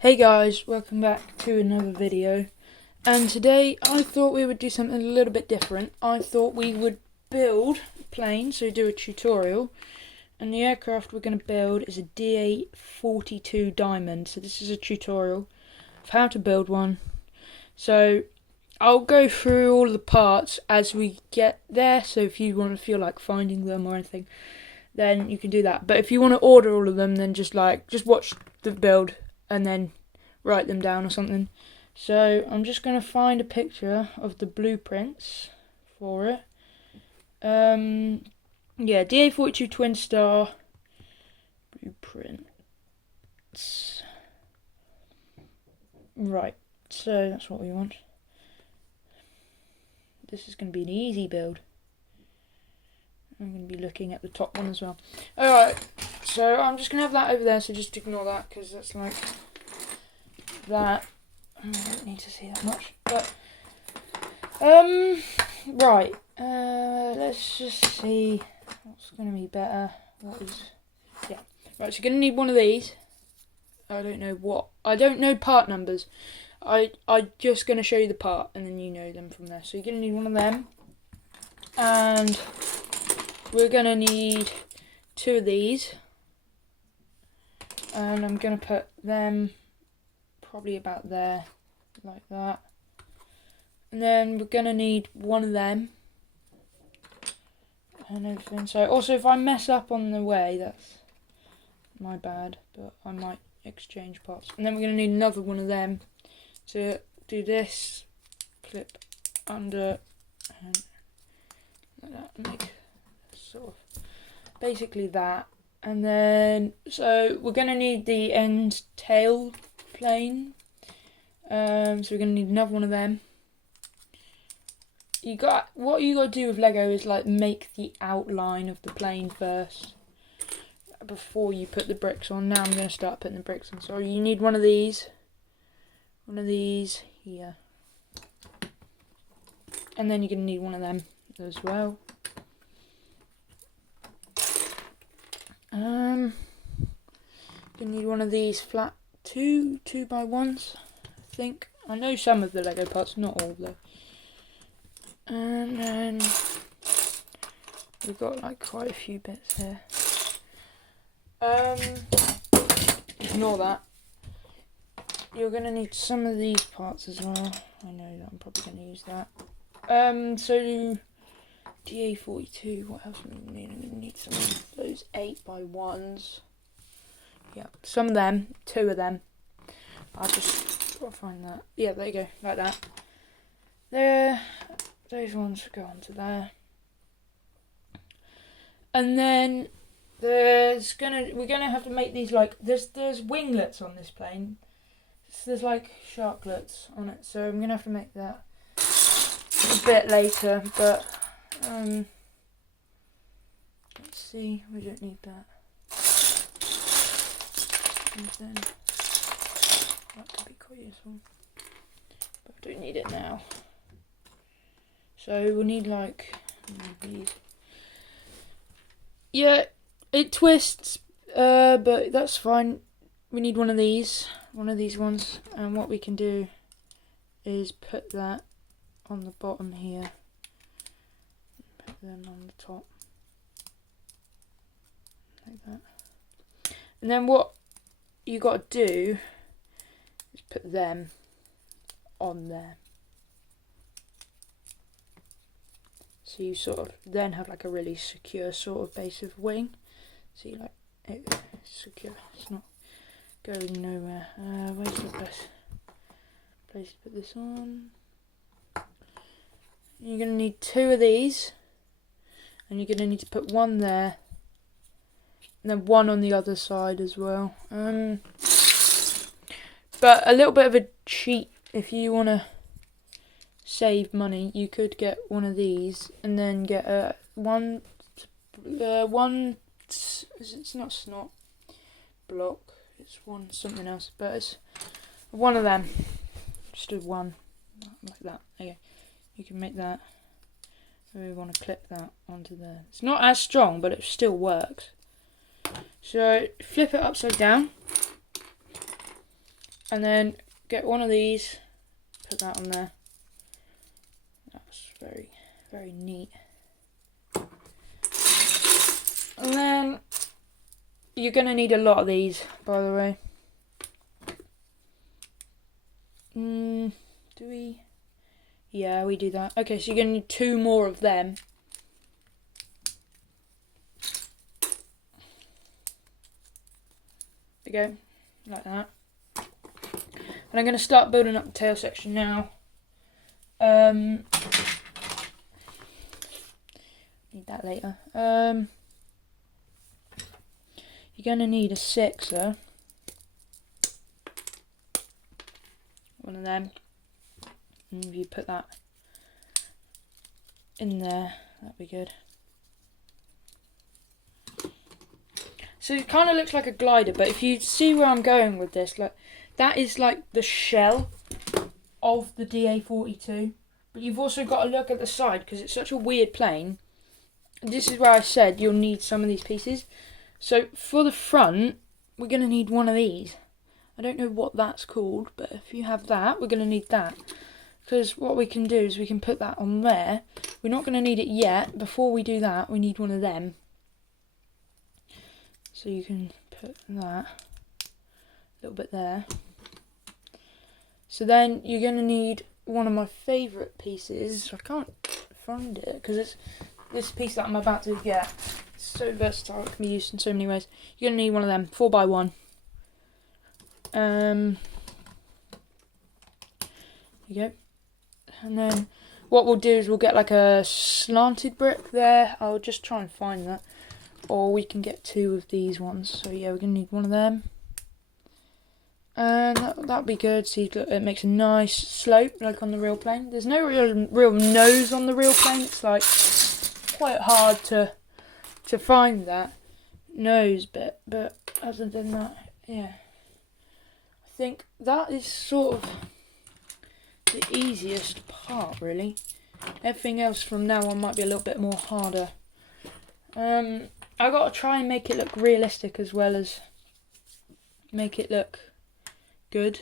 Hey guys, welcome back to another video, and today I thought we would do something a little bit different. I thought we would build a plane, so do a tutorial, and the aircraft we're going to build is a da-42 Diamond. So this is a tutorial of how to build one. So I'll go through all the parts as we get there, so if you want to feel like finding them or anything, then you can do that. But if you want to order all of them, then just watch the build and then write them down or something. So I'm just going to find a picture of the blueprints for it. Yeah, da-42 Twin Star blueprints. Right, so that's what we want. This is going to be an easy build. I'm going to be looking at the top one as well. Alright, so I'm just going to have that over there, so just ignore that, because that's like that. I don't need to see that much. But, right, let's just see what's going to be better. Yeah. Right, so you're going to need one of these. I don't know part numbers. I'm just going to show you the part, and then you know them from there. So you're going to need one of them. And we're going to need two of these. And I'm going to put them probably about there, like that. And then we're going to need one of them. And everything. So also, if I mess up on the way, that's my bad. But I might exchange parts. And then we're going to need another one of them to do this. Clip under. And like that. And make sort of basically that. And then, so we're going to need the end tail plane. So we're going to need another one of them. What you got to do with Lego is like make the outline of the plane first before you put the bricks on. Now I'm going to start putting the bricks on. So you need one of these here, and then you're going to need one of them as well. You need one of these flat 2x1s, I think. I know some of the Lego parts, not all though. And then we've got like quite a few bits here. Ignore that. You're going to need some of these parts as well. I know that I'm probably going to use that. So da-42, what else do we need? I'm going to need some of those 8x1s. Yeah, some of them, two of them. I'll just find that. Yeah, there you go, like that. There, those ones go onto there. And then we're gonna have to make these like there's winglets on this plane. So there's like sharklets on it, so I'm gonna have to make that a bit later. But let's see, we don't need that. And then that could be quite useful, but I don't need it now. So we'll need like these. Yeah, it twists, but that's fine. We need one of these ones, and what we can do is put that on the bottom here, put them on the top, like that. And then what you got to do is put them on there. So you sort of then have like a really secure sort of base of wing. See, like it's secure. It's not going nowhere. Where's the best place to put this on? You're going to need two of these, and you're going to need to put one there, and then one on the other side as well. But a little bit of a cheat, if you want to save money, you could get one of these and then get one. It's not snot block. It's one something else, but it's one of them. Just a one like that. Okay, you can make that. We want to clip that onto there. It's not as strong, but it still works. So flip it upside down. And then get one of these, put that on there. That's very, very neat. And then you're going to need a lot of these, by the way. Do we? Yeah, we do that. Okay, so you're going to need 2 more of them. There we go, like that. And I'm going to start building up the tail section now. Need that later. You're going to need a 6er. One of them. And if you put that in there, that'd be good. So it kind of looks like a glider, but if you see where I'm going with this, like that is like the shell of the da-42. But you've also got to look at the side because it's such a weird plane. This is where I said you'll need some of these pieces. So for the front, we're going to need one of these. I don't know what that's called, but if you have that, we're going to need that. Because what we can do is we can put that on there. We're not going to need it yet. Before we do that, we need one of them. So you can put that a little bit there. So then you're going to need one of my favourite pieces. I can't find it because it's this piece that I'm about to get. It's so versatile, it can be used in so many ways. You're going to need one of them, 4x1. There you go. And then what we'll do is we'll get like a slanted brick there. I'll just try and find that. Or we can get 2 of these ones. So yeah, we're going to need one of them. And that'll be good. See, it makes a nice slope like on the real plane. There's no real nose on the real plane. It's like quite hard to find that nose bit. But other than that, yeah. I think that is sort of the easiest part, really. Everything else from now on might be a little bit more harder. I got to try and make it look realistic as well as make it look good,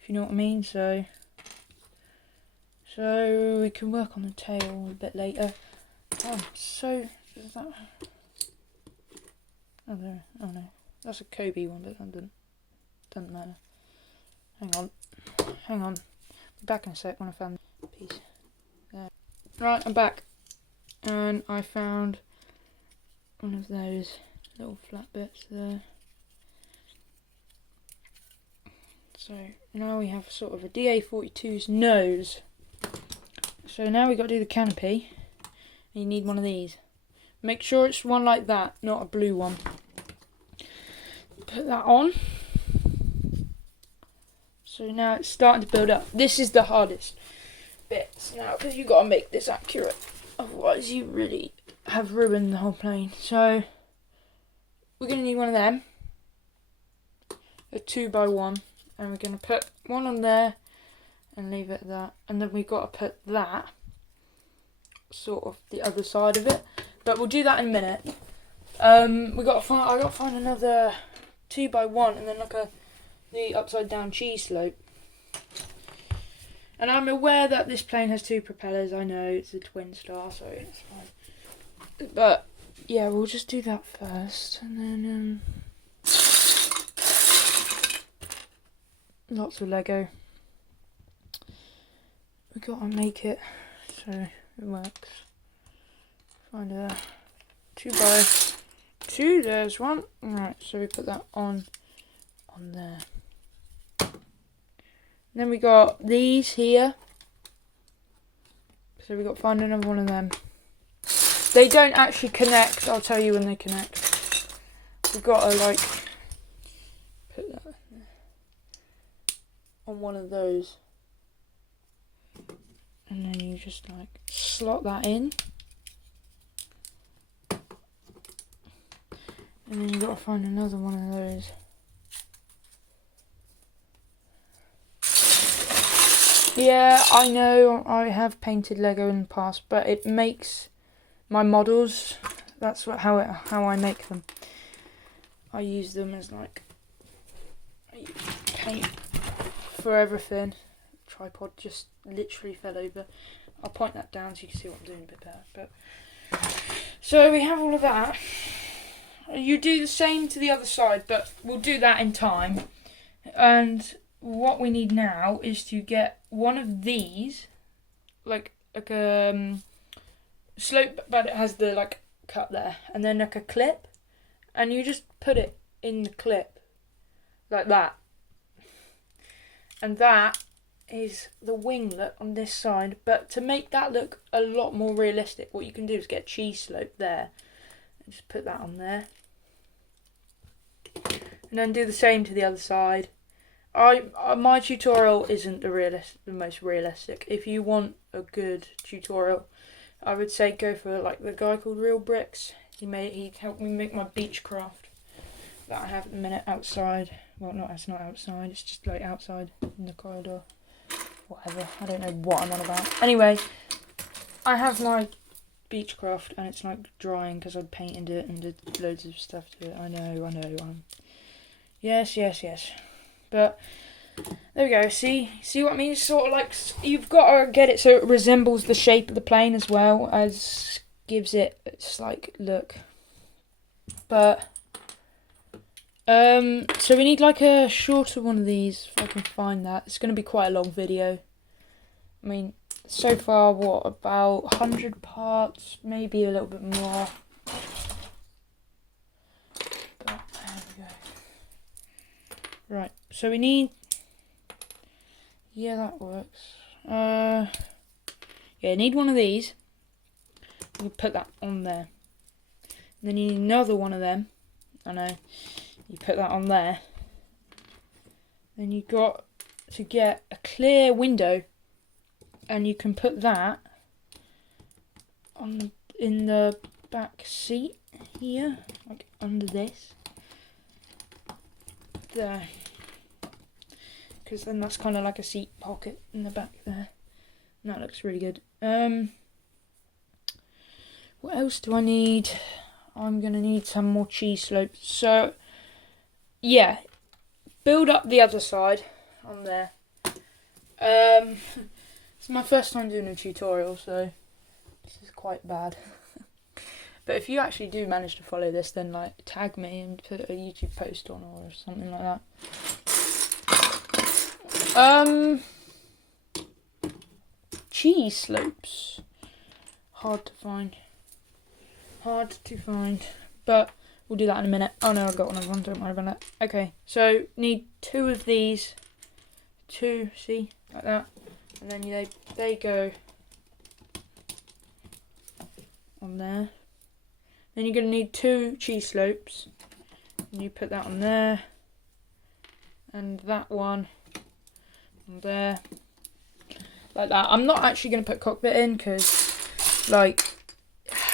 if you know what I mean. So we can work on the tail a bit later. So is that? Oh no, that's a Kobe one, but that doesn't matter. Hang on. Be back in a sec when I found the piece. There. Right, I'm back, and I found one of those little flat bits there. So now we have sort of a da-42's nose. So now we've got to do the canopy. And you need one of these. Make sure it's one like that, not a blue one. Put that on. So now it's starting to build up. This is the hardest bits now because you've got to make this accurate. Otherwise you really have ruined the whole plane. So we're going to need one of them. A 2x1. And we're going to put one on there and leave it at that. And then we've got to put that sort of the other side of it. But we'll do that in a minute. I got to find another 2x1 and then like the upside down cheese slope. And I'm aware that this plane has 2 propellers. I know it's a twin star, so it's fine. But yeah, we'll just do that first, and then lots of Lego. We got to make it so it works. Find a 2x2. There's one. Right, so we put that on there. Then we got these here. So we got to find another one of them. They don't actually connect. I'll tell you when they connect. We've got to like put that on one of those. And then you just like slot that in. And then you've got to find another one of those. Yeah, I know I have painted Lego in the past, but it makes my models. That's how I make them. I use them as like paint for everything. Tripod just literally fell over. I'll point that down so you can see what I'm doing a bit better. But so we have all of that. You do the same to the other side, but we'll do that in time. And what we need now is to get one of these, like a slope, but it has the like cut there, and then like a clip, and you just put it in the clip like that, and that is the winglet on this side. But to make that look a lot more realistic, what you can do is get a cheese slope there and just put that on there, and then do the same to the other side. My tutorial isn't the most realistic. If you want a good tutorial, I would say go for like the guy called Real Bricks. He helped me make my beach craft that I have at the minute outside. Well, it's not outside. It's just like outside in the corridor. Whatever. I don't know what I'm on about. Anyway, I have my beach craft and it's like drying because I painted it and did loads of stuff to it. I know. Yes. But there we go. See what I mean? It's sort of like you've got to get it so it resembles the shape of the plane as well as gives it its like look. But so we need like a shorter one of these if I can find that. It's going to be quite a long video. I mean, so far what, about 100 parts, maybe a little bit more. But there we go. Right, so we need, yeah, that works. Yeah, you need one of these. You put that on there. And then you need another one of them. I know. You put that on there. Then you've got to get a clear window, and you can put that on in the back seat here, like under this. There, because then that's kind of like a seat pocket in the back there, and that looks really good. What else do I need? I'm gonna need some more cheese slopes. So yeah, build up the other side on there. It's my first time doing a tutorial, so this is quite bad. But if you actually do manage to follow this, then like tag me and put a YouTube post on or something like that. Cheese slopes. Hard to find. But we'll do that in a minute. Oh no, I've got one. Don't worry about that. Okay, so need 2 of these. 2, see? Like that. And then they go on there. Then you're going to need 2 cheese slopes, and you put that on there, and that one on there, like that. I'm not actually going to put cockpit in because, like,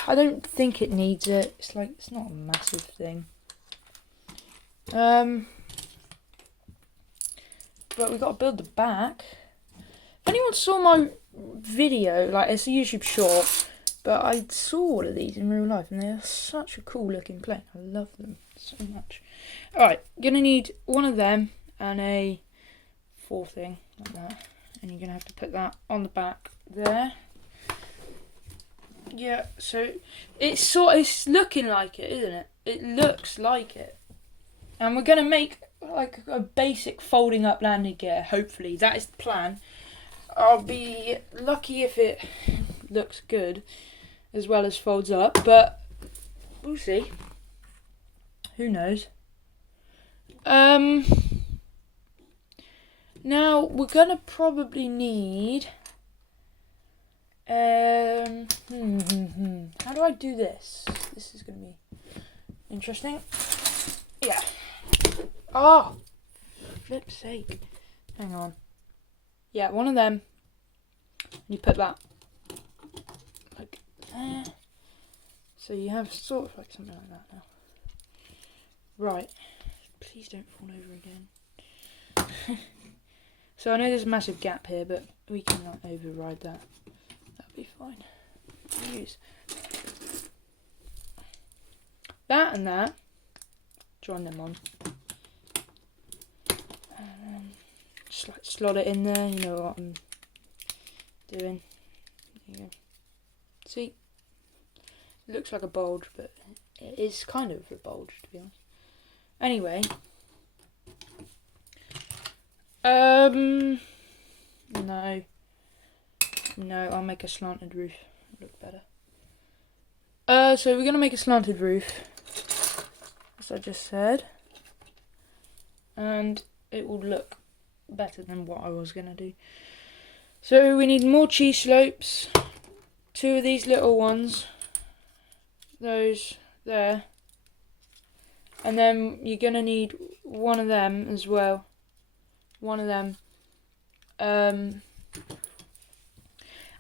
I don't think it needs it. It's like, it's not a massive thing. But we got to build the back. If anyone saw my video, like, it's a YouTube short, but I saw all of these in real life, and they're such a cool looking plane. I love them so much. Alright, you're going to need one of them and a 4 thing like that. And you're going to have to put that on the back there. Yeah, so it's looking like it, isn't it? It looks like it. And we're going to make like a basic folding up landing gear, hopefully. That is the plan. I'll be lucky if it looks good as well as folds up, but we'll see. Who knows? Now we're gonna probably need how do I do this? This is gonna be interesting. Yeah. Oh, flip's sake. Hang on. Yeah, one of them. You put that like there. So you have sort of like something like that now. Right. Please don't fall over again. So I know there's a massive gap here, but we can like override that. That'll be fine. Use that and that. Join them on. And Just like slot it in there, you know what I'm doing. There you go. See? It looks like a bulge, but it is kind of a bulge, to be honest. Anyway. No. No, I'll make a slanted roof. It'll look better. So we're going to make a slanted roof, as I just said. And it will look better than what I was going to do. So we need more cheese slopes. 2 of these little ones. Those there. And then you're going to need one of them as well. One of them.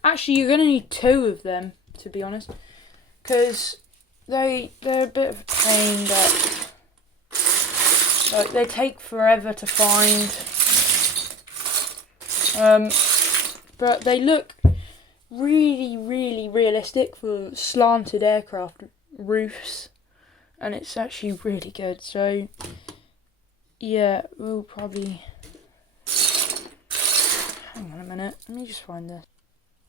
Actually, you're going to need 2 of them, to be honest. Because they're a bit of a pain, but like, they take forever to find. But they look really, really realistic for slanted aircraft roofs. And it's actually really good. So, yeah, we'll probably... Hang on a minute. Let me just find this.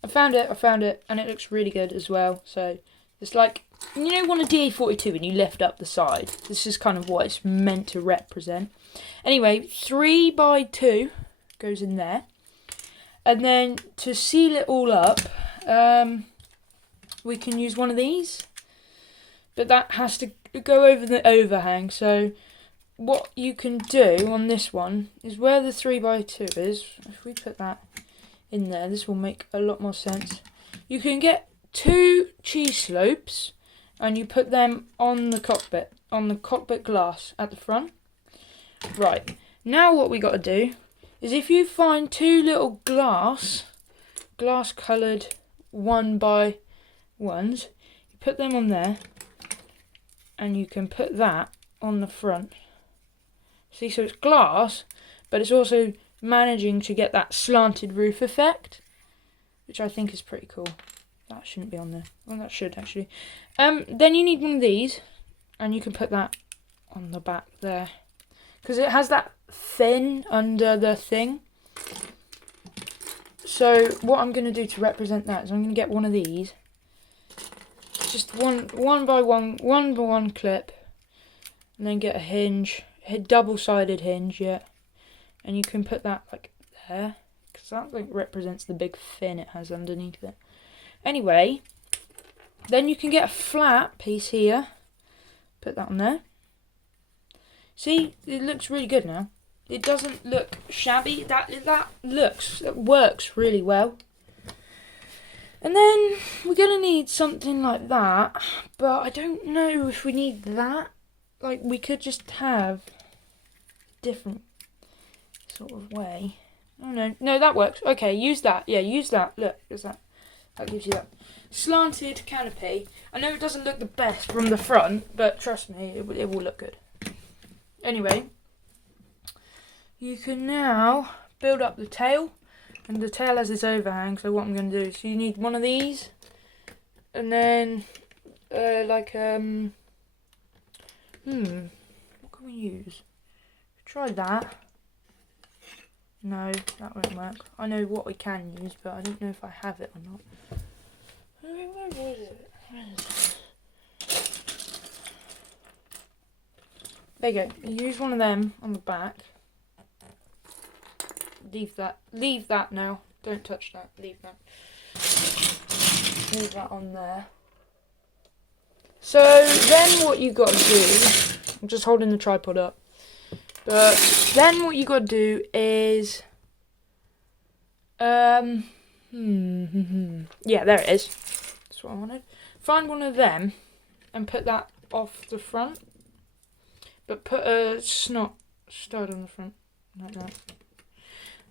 I found it, and it looks really good as well. So, it's like, you know, on a da-42 when you lift up the side. This is kind of what it's meant to represent. Anyway, 3x2 goes in there. And then, to seal it all up, we can use one of these. But that has to go over the overhang. So, what you can do on this one is where the 3x2 is, if we put that in there, this will make a lot more sense. You can get 2 cheese slopes and you put them on the cockpit glass at the front. Right, now what we got to do is if you find 2 little glass coloured 1x1s, you put them on there and you can put that on the front. See, so it's glass, but it's also managing to get that slanted roof effect, which I think is pretty cool. That shouldn't be on there. Well, that should actually. Then you need one of these, and you can put that on the back there, because it has that fin under the thing. So what I'm going to do to represent that is I'm going to get one of these, just one by one clip, and then get a hinge, a double-sided hinge, yeah. And you can put that like there, because that like represents the big fin it has underneath it. Anyway, then you can get a flat piece here, put that on there. See, it looks really good now. It doesn't look shabby. That works really well. And then we're gonna need something like that, but I don't know if we need that. Like, we could just have different sort of way. Oh no, that works. Okay, use that. Yeah, use that. Look, there's that. That gives you that slanted canopy. I know it doesn't look the best from the front, but trust me, it will look good. Anyway, you can now build up the tail, and the tail has this overhang. So what I'm going to do is you need one of these, and then what can we use? Try that. No, that won't work. I know what we can use, but I don't know if I have it or not. Where was it? There you go. You use one of them on the back. Leave that now. Don't touch that. Leave that. Leave that on there. So then what you got to do, I'm just holding the tripod up. But then what you got to do is, yeah, there it is. That's what I wanted. Find one of them and put that off the front, but put a snot stud on the front, like that.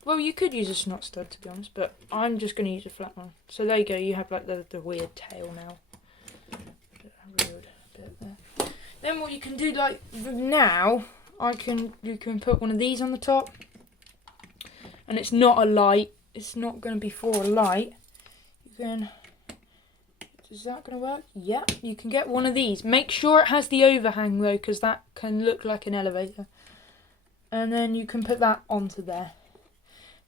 Well, you could use a snot stud, to be honest, but I'm just going to use a flat one. So there you go. You have like the weird tail now. A weird bit there. Then what you can do, like now. You can put one of these on the top, and it's not a light. It's not going to be for a light. Is that going to work? Yeah. You can get one of these. Make sure it has the overhang though, because that can look like an elevator. And then you can put that onto there.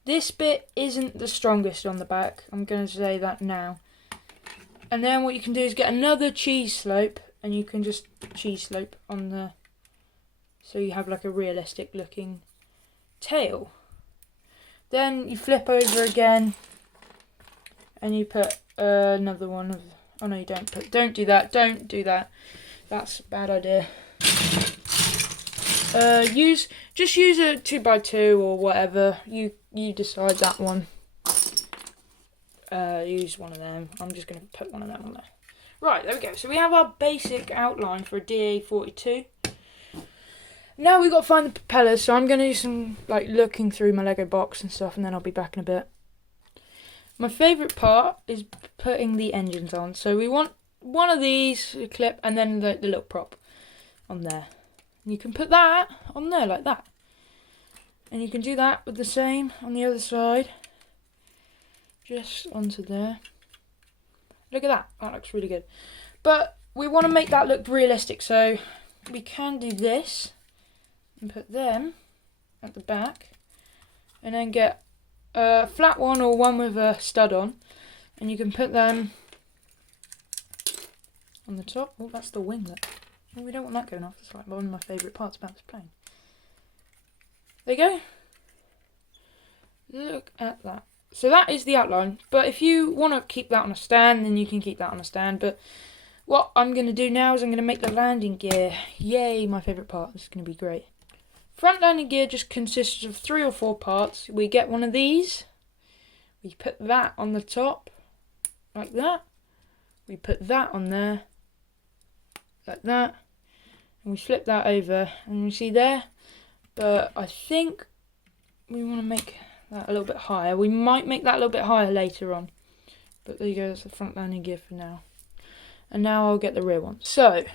This bit isn't the strongest on the back. I'm going to say that now. And then what you can do is get another cheese slope, and you can just cheese slope on the, so you have like a realistic looking tail. Then you flip over again, and you put another one of, oh no you don't do that, that's a bad idea. Just use a 2x2 or whatever, you decide that one. Use one of them. I'm just going to put one of them on there. Right, there we go. So we have our basic outline for a da-42. Now we've got to find the propellers, so I'm going to do some like looking through my Lego box and stuff, and then I'll be back in a bit. My favourite part is putting the engines on. So we want one of these, a clip, and then the little prop on there. And you can put that on there like that. And you can do that with the same on the other side. Just onto there. Look at that. That looks really good. But we want to make that look realistic, so we can do this and put them at the back, and then get a flat one or one with a stud on, and you can put them on the top. Oh, that's the winglet. Well, we don't want that going off. It's like one of my favourite parts about this plane. There you go. Look at that. So that is the outline, but if you want to keep that on a stand, then you can keep that on a stand. But what I'm going to do now is I'm going to make the landing gear. Yay, my favourite part. This is going to be great. Front landing gear just consists of 3 or 4 parts. We get one of these. We put that on the top, like that. We put that on there, like that. And we flip that over, and you see there. But I think we want to make that a little bit higher. We might make that a little bit higher later on. But there you go, that's the front landing gear for now. And now I'll get the rear one. So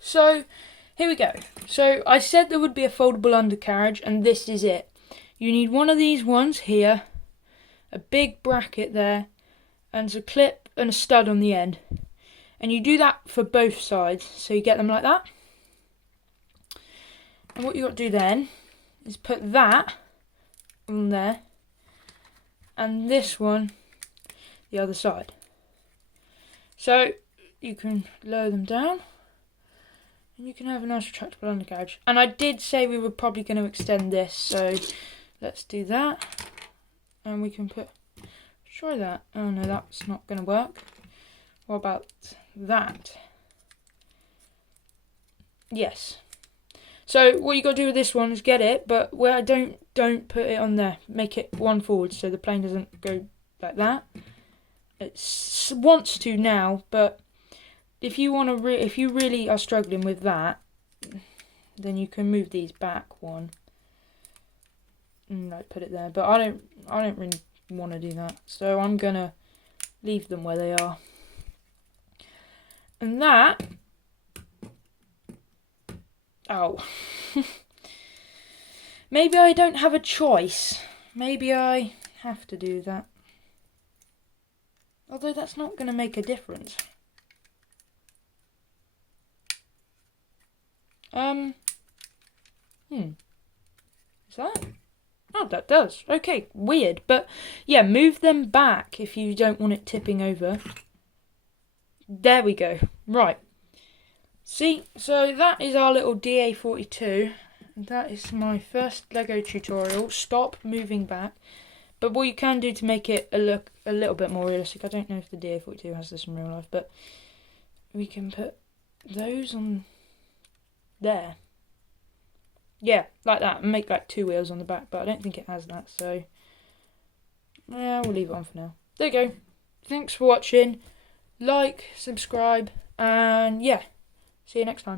here we go. So I said there would be a foldable undercarriage, and this is it. You need one of these ones here, a big bracket there, and a clip and a stud on the end. And you do that for both sides, so you get them like that. And what you got to do then is put that on there, and this one the other side. So you can lower them down, and you can have a nice retractable undercarriage. And I did say we were probably going to extend this, so let's do that. And we can try that. Oh no, that's not going to work. What about that? Yes. So what you got to do with this one is get it, but where I don't put it on there. Make it one forward so the plane doesn't go like that. It wants to now, but if you want to, if you really are struggling with that, then you can move these back one. And like put it there, but I don't really want to do that, so I'm gonna leave them where they are. And that. Oh. Maybe I don't have a choice. Maybe I have to do that. Although that's not going to make a difference. Is that? Oh, that does. Okay, weird. But yeah, move them back if you don't want it tipping over. There we go. Right. See, so that is our little da-42. That is my first Lego tutorial. Stop moving back. But what you can do to make it look a little bit more realistic, I don't know if the da-42 has this in real life, but we can put those on there. Yeah, like that, and make like 2 wheels on the back, but I don't think it has that, so yeah, we'll leave it on for now. There you go. Thanks for watching. Like, subscribe, and yeah. See you next time.